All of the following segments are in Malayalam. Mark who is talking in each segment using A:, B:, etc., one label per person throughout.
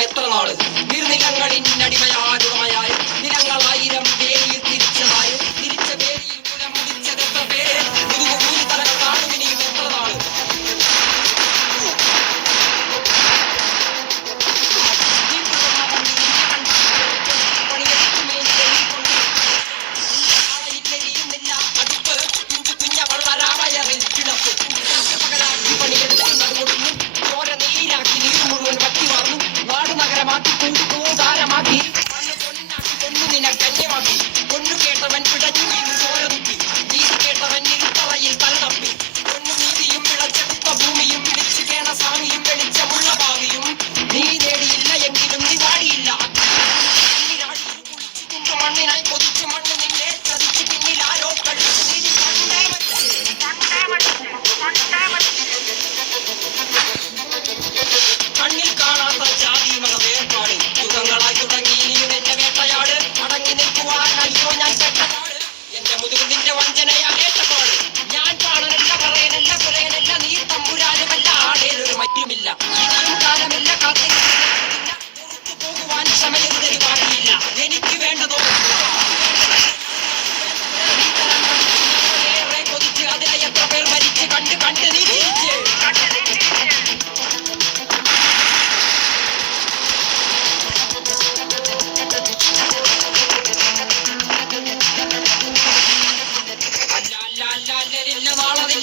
A: എത്ര നാൾ നീർനിലങ്ങളിൽ അടിമയാരുടമയായ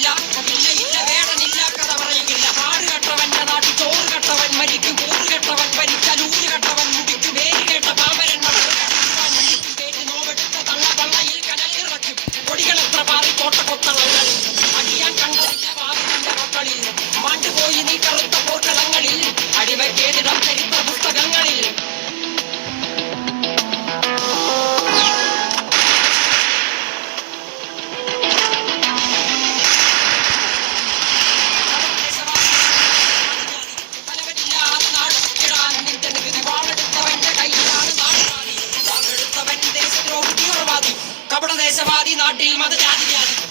A: dark ദേശവാദി നാട്ടിൽ മതജാതി ജാതി